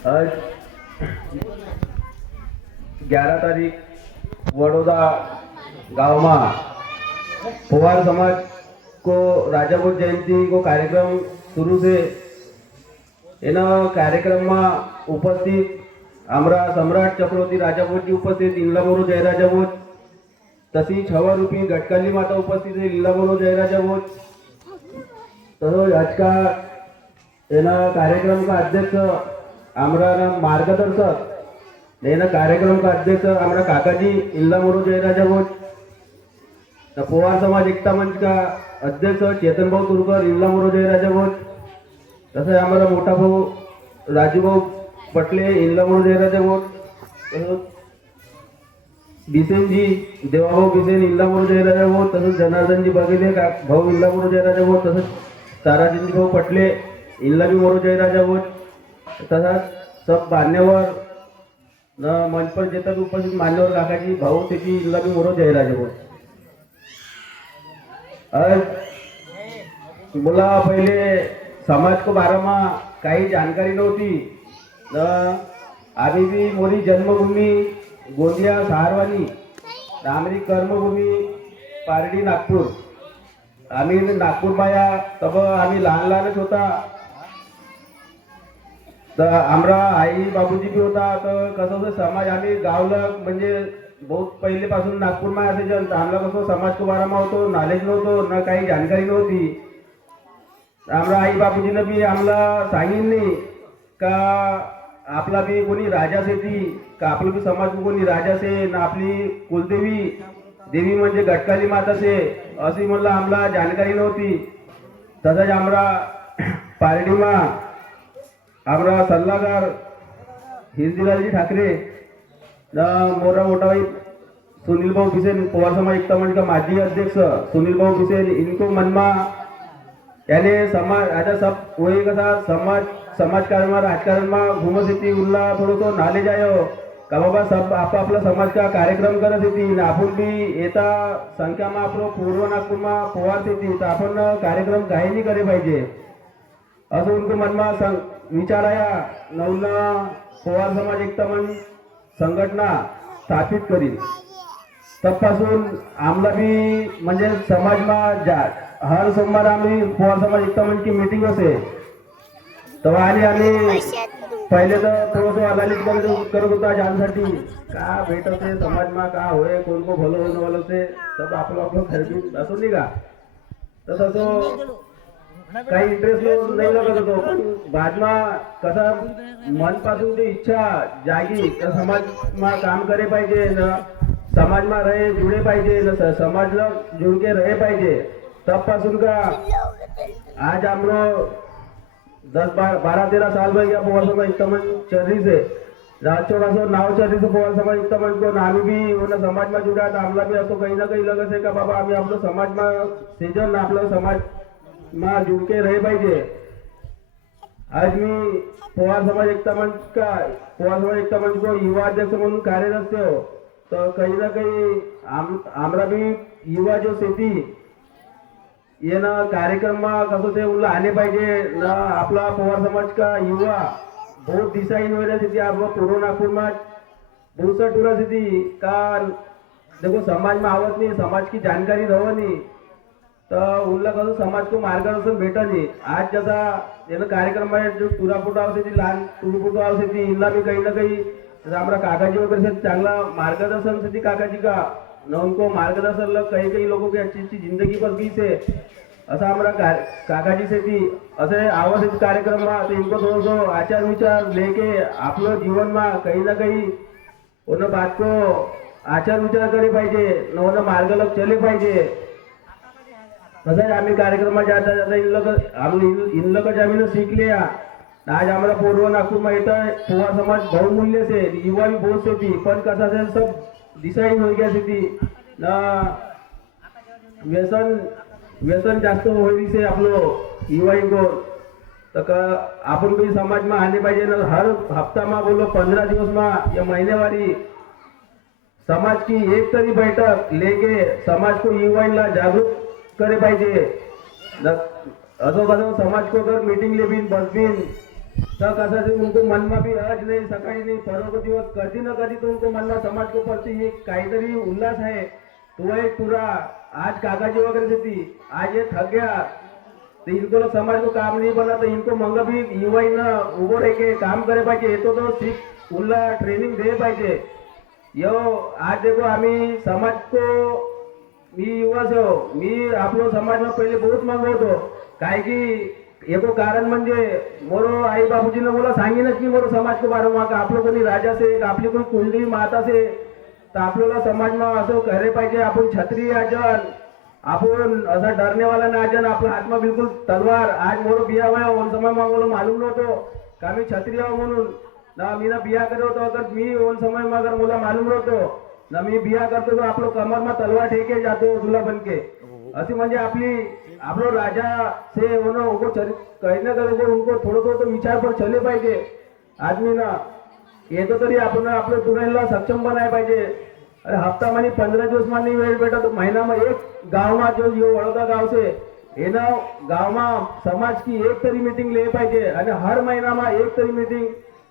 आज 11 तारीख वडोदा गाँव में पोवार समाज को राजाभोज जयंती को कार्यक्रम शुरू से एना कार्यक्रम में उपस्थित आमरा सम्राट चक्रवर्ती राजाभोज जी उपस्थित इल्लामोरो जयराजाभोज तसी 6 रुपये गटकाली माता उपस्थित है इल्लामोरो जयराजाभोज। तसोच आज का एना कार्यक्रम का अध्यक्ष आमरा मार्गदर्शक एना कार्यक्रम का अध्यक्ष आमरा काकाजी इल्लामोरो जयराजाभोज। पोवार समाज एकता मंच का अध्यक्ष चेतन भाऊ तुरकर इल्लामोरो जयराजाभोज। तसं हमारा मोठा भाऊ राजू भाऊ पटले इल्लामोरो जयराजाभोज। बिसेन जी देवाभाऊ बिसेन इल्लामोरो जयराजाभोज। तसंच जनार्दन जी बघेले भाऊ इल्लामोरो जयराजाभोज। तसंच ताराचंद भाऊ पटले इल्लामोरो जयराजाभोज। तसंच सब मान्यवर मंच पर जेतक उपस्थित मान्यवर काकाजी भाऊ त्याची इल्लामोरो जयराजाभोज। आज बोला पहले समाज को बारे में काही जानकारी नव्हती। आम्ही भी मोरी जन्मभूमी गोंदिया सहारवानी आमरी कर्मभूमी पारडी नागपूर आम्ही नागपूर पाया तब आम्ही लहान लहानच होता। तर आमरा आई बाबूजी भी होता। तर कसं होतं समाज आम्ही गावला म्हणजे बहुत पहले पासून नागपूर में असे जन आमला कसं समाज को बारे में होतो नॉलेज नव्हतो ना काही जानकारी नव्हती। आमरा आई बापूजीने भी आमला सांगितले का आपला भी कोणी राजा से ती का आपला भी समाज को कोणी राजा से ना आपली कुलदेवी देवी म्हणजे गटकाली माता से अशी म्हणला आमला जानकारी नव्हती। तसंच आमरा पारडी में आमरा सल्लागार हिरजीलालजी ठाकरे मोरा मोटा भाई सुनील भाऊ बिसेन पोवार समाज एकता मंच का माजी अध्यक्ष सुनील भाऊ बिसेन इनको मनमा याने समाज आता सब वही कसा समाजकारण में राजकारण में घूमत येती उनला थोडंसं नॉलेज आयो का बाबा सब आपला समाज का कार्यक्रम करत येती आपण भी येता संख्या में आपलो पूर्व नागपूर में पोवार येती तर आपण कार्यक्रम काही नाही करे पाहिजे असं उनको मनमा विचार आया नवला पोवार समाज एकता मंच संघटना स्थापित करील। तबपासून आमला भी म्हणजे समाज में हर सोमवार आम्ही पोवार समाज एकता मंच की मीटिंग असे तेव्हा आम्ही पहिले तर थोडंसं अनालिसिस करत होता जानसाठी का भेटते समाज में का होय कोण को भलं होणं वालं से सब आपलं आपलं खरेदी असो नाही का। तसं काही इंटरेस्ट नाही लागत होतो पण बाद में कसा मन पासून ती इच्छा जागी तर समाज में काम करे पाहिजे न समाज में रहे जुड़े पाहिजे न समाज जुड़ के रहे पाहिजे। तब पासून का आज हमरो 10-12-13 साल में गया पोवार समाज एकता मंच चर्री से राजचौड़ा नाव चर्री से पोवार समाज एकता मंच को आम्ही भी वो समाज में जुड़ा था। हमला भी असो कहीं ना कहीं लगत है का बाबा आम्ही आपलो समाज में सीजन आपला समाज में जुड़ के रहे पाहिजे। आज मी पोवार समाज एकता मंच को युवा अध्यक्ष म्हणून कार्यरत हो तो कहीं ना कहीं आमरा भी युवा जो सेती ये ना कार्यक्रम में कसं ते उनला आने पाहिजे ना आपला पोवार समाज का युवा बहुत दिशा इन हो रही थी आप पूर्व नागपुर में बहुत सा टूरा थी का देखो समाज में आवत नहीं समाज की जानकारी रहो नहीं तो उनला कसं समाज को मार्गदर्शन भेटा नहीं। आज जैसा ये कार्यक्रम में जो टूरा फुटा आवती थी लहान टूर फुटा आवती थी इनला भी कहीं ना कहीं हमारा काकाजी वगैरह से चांगला मार्गदर्शन से थी काकाजी का न उनको मार्गदर्शन लग कई कई लोगों की अच्छी अच्छी जिंदगी पर गई से ऐसा हमारा काकाजी से थी ऐसे आवाज इस कार्यक्रम में तो इनको थोड़ा आचार विचार लेके आप लोग जीवन में कहीं ना कहीं उन बात को आचार विचार करे पाहिजे न उन मार्ग लग चले पाहिजे। तसंच आम्ही कार्यक्रम में जाता जाता इन लोग आम्ही सीख लिया। आज हमारा पूर्व नागपुर में येता पोवार समाज बहुमूल्य से युवा भी बहुत से थी पण कसा से सब डिसाइड हो गया थी ना व्यसन जास्त होई से आपलो युवा को तो अपन भी समाज में आने पाहिजे ना हर हफ्ता में बोलो 15 दिवस में या महीनेवारी समाज की एक तरी बैठक लेके समाज को युवा जागरूक करे पाहिजे। असो कसं समाज को अगर मीटिंग लेबीन बसबीन तो कसा से उनको मन में भी आज नहीं सकाळी नहीं परवा को दिवस कधी न कधी तो उनको मन में समाज को प्रति एक काहीतरी उल्लास है तो एक पूरा आज काकाजी वगैरह से थी आज ये थक गया तो इनको लोग समाज को काम नहीं बना तो इनको मंग भी युवा न उभो रह के काम करे पाहिजे येतो तो सीख उल्ला ट्रेनिंग दे पाहिजे यो आज देखो आम्ही समाज को मी युवा से हो मी आपलो समाज में पहले बहुत मांग होतो काय की एको कारण म्हणजे मोरो आई बाबूजीने मला सांगिनच की मोरो समाज को बारे में आपलो कोणी राजा से आपली कोणी कुंडली माता से तर आपल्याला समाज में असं करे पाहिजे आपण छत्री आजन आपण असा डरने वाला ना आजन आपला हाथ में बिल्कुल तलवार आज मोरो बिया हुआ उन समय में मोरो मालूम नव्हतो का मी छत्री आहो म्हणून ना मी ना बिया करे होतो अगर मी उन समय में अगर मला मालूम नव्हतो ना मी बिया करतो तो आपलो कमर में तलवार ठेके जातो दुल्हा बनके अशी म्हणजे आपली आपलो राजा से उन्होंने उनको कहीं ना कहीं उनको थोड़ा थोड़ा तो विचार पर चले पाहिजे आदमी ना ये तो तरी आपण आपल्या तुराईला सक्षम बनाय पाहिजे अरे हफ्ता मानी 15 दिवस मानी वेळ भेटा तो महीना में एक गाँव में जो यो वडोदरा गाँव से एना गाँव में समाज की एक तरी मीटिंग ले पाहिजे आणि हर महीना में एक तरी मीटिंग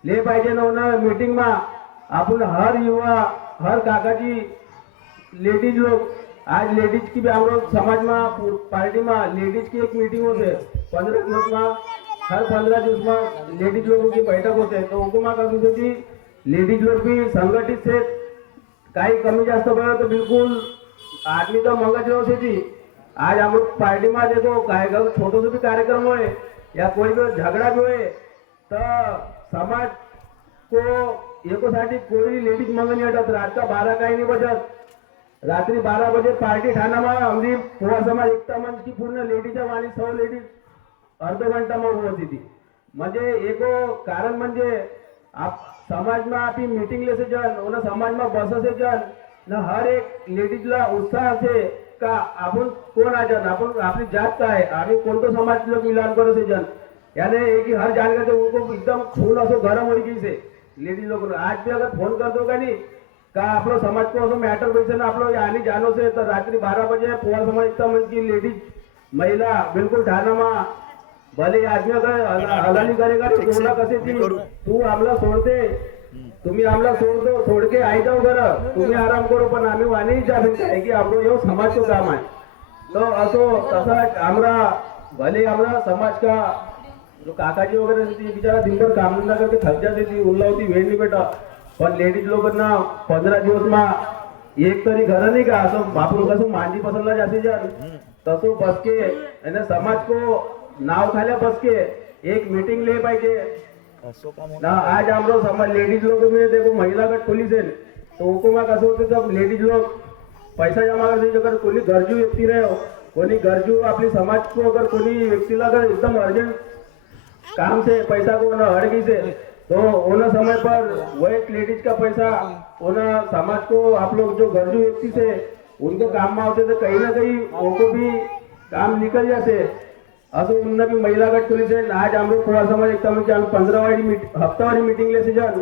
ले पाहिजे ना उन्हें मीटिंग में आपण हर युवा हर काकाजी लेडीज लोग आज लेडीज की भी हम लोग समाज में पार्टी में लेडीज की एक मीटिंग होते 15 दिवस में हर 15 दिवस में लेडीज लोगों की बैठक होते तो उनको माँ कभी होती लेडीज लोग भी संगठित से काही कमी जास्त पड़ा तो बिल्कुल आदमी तो मंगा जो थी आज हम लोग पार्टी में देखो काय छोटो से भी कार्यक्रम होए या कोई भी झगड़ा भी होए तो समाज को एको साठी कोई लेडीज मंगनी हटत रात का 12 काही नहीं बजत रात्री 12 बजे पार्टी ठाणा में हमरी पोहा समाज एकता मंच की पूर्ण लेडीज वाली 100 लेडीज अर्ध घंटा में होती थी म्हणजे एको कारण म्हणजे आप समाज में आपली मीटिंग ले से जन उन्हें समाज में बस से जन न हर एक लेडीज ला उत्साह से का आपण कोण आ जन आपण आपली जात का है आम्ही कोणतो समाज लोग मिलान करो से जन यानी एक ही हर जानकारी उनको एकदम खून असो गरम हो गई से लेडीज लोग आज भी अगर फोन कर दो का नहीं का आप समाज को असो मैटर वैसे ना आप लोग आने जानो से तो रात्रि 12 बजे पोहा समाज एकता मंच की लेडीज महिला बिल्कुल ठाणा में भले आदमी अगर हलाली करेगा तुमला कसे थी तू आमला सोडते तुम्ही आमला सोड दो सोड के आई जाओ घर तुम्ही आराम करो पण आम्ही वाणी जाबीन आहे की आपलो यो समाज को काम आहे तो असो तसा आमरा भले आमरा समाज का जो काकाजी वगैरे थी बिचारा दिनभर काम धंदा करके थक जाती थी उल्ला होती वेळ नहीं बेटा पण लेडीज लोकांना 15 दिवस में एक तरी घर नहीं का असं बापू कसं मांडी पसंदला जाते जन तसो बस के यानी समाज को नाव खाल्या बस के एक मीटिंग ले पाहिजे ना आज हम लोग समाज लेडीज लोग में देखो महिला गट खुली से तो उनको में कसं होते जब लेडीज लोग पैसा जमा करते अगर कोणी गरजू व्यक्ती रहे हो कोणी गरजू अपनी समाज को अगर कोणी व्यक्तीला अगर एकदम अर्जेंट काम से पैसा को न अड़गी से तो उन समय पर वो एक लेडीज का पैसा उन समाज को आप लोग जो गरजू व्यक्ति से उनको काम में आते तो कहीं ना कहीं उनको भी काम निकल जाते असं उन भी महिला गट खुली से आज हम लोग पोहा समाज एकता मंच 15वारी हफ्तावारी मीटिंग ले से जान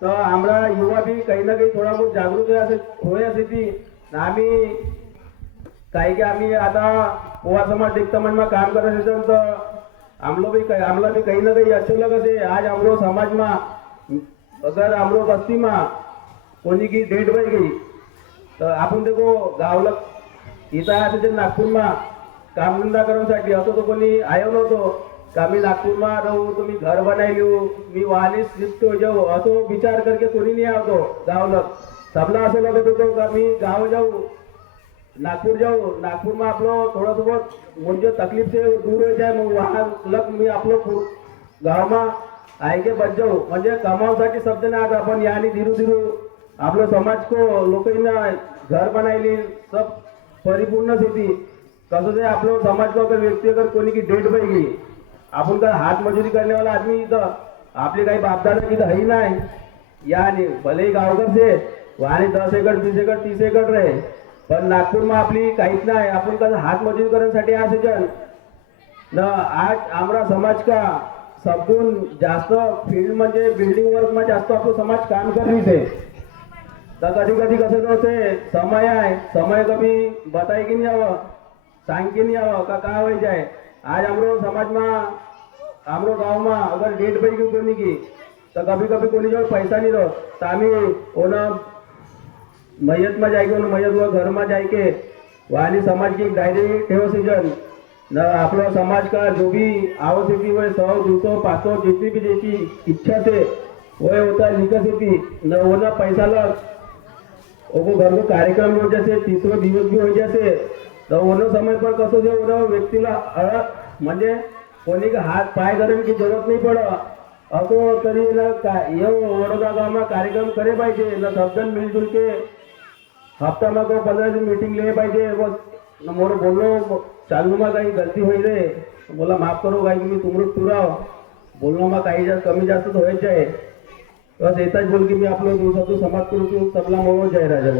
तो हमारा युवा भी कहीं ना कहीं थोड़ा बहुत जागरूक होया से थी आम्ही काही की आम्ही आता पोहा समाज एकता मंच में काम करत असेल तो हमला भी कहीं ना कहीं अच्छो लगे से आज हम लोग समाज में अगर हम लोग बस्ती में कोनी की डेट बन गई तो आपण देखो गावला इथं आहे नागपूर में काम धंदा करण्यासाठी असं तो कोणी आयो नव्हतो का मी नागपूर में रहू तुम्ही घर बनाई लिहू मी वाहने शिफ्ट हो जाऊ असो विचार करके कोणी नहीं आवतो गावला सबला असं लगत होतो का मी गाव जाऊ नागपुर जाओ नागपुर में आप लोग थोड़ा बहुत मुझे तकलीफ से दूर हो जाए वहाँ लग मी आप लोग गाँव में आएगे बच जाऊ म्हणजे कमावसाठी शब्द नाही आता आपण याने धीरू धीरू आपलं समाज को लोकांना घर बनायली सब परिपूर्ण स्थिति कसं ते आप लोग समाज को अगर व्यक्ति अगर कोणी की डेट बन गई आपण का हाथ मजूरी करने वाला आदमी इथं आपले काही बापदादा की है ही नाही याने भले ही गावकर से वहां 10 एकड़ 20 एकड़ 30 एकड़ रहे पण नागपूर में आपली काहीच नाही आपण कसं हात मजूर करण्यासाठी असे जन न आज आमरा समाज का सबदून जास्त फील्ड म्हणजे बिल्डिंग वर्क में जास्त आपलो समाज काम करली से तर कधी कधी कसं होते समय आहे समय कभी बताई की नहीं आवं सांग की नहीं आवं का हो जाए आज हमरो समाज में हमरो गाँव में अगर डेट बज गई कोनी की तो कभी कभी कोनी जो पैसा नहीं रहो तो हमें ओना मयत में जाके ओना मयत हुआ घर में जाके वाली समाज की एक डायरी ठेव सीजन न आपला समाज का जो भी आवश्यक वह 100 200 500 जितनी भी जैसी इच्छा से वह होता है लिखत होती न होना पैसा लग ओको घर को कार्यक्रम हो जैसे 30 दिवस भी हो जैसे तो ओनो समय पर कसो जो ओना व्यक्तीला म्हणजे कोणी का हात पाय धरण की जरूरत नहीं पड़ असो तरी ना ये वडोदरा गाँव में कार्यक्रम करे पाहिजे न सबजन मिलजुल के हफ्ता में को 15 दिन मीटिंग ले पाहिजे बस न मोर बोलनो चालू में काही गलती हुई रे बोला माफ करो भाई मी तुमरो तुराव बोलनो में काही जास्त कमी जास्त तो होत जाए बस येताच बोल की मी आपलं दिवसातून समाज करू तबला मोड जाय राजा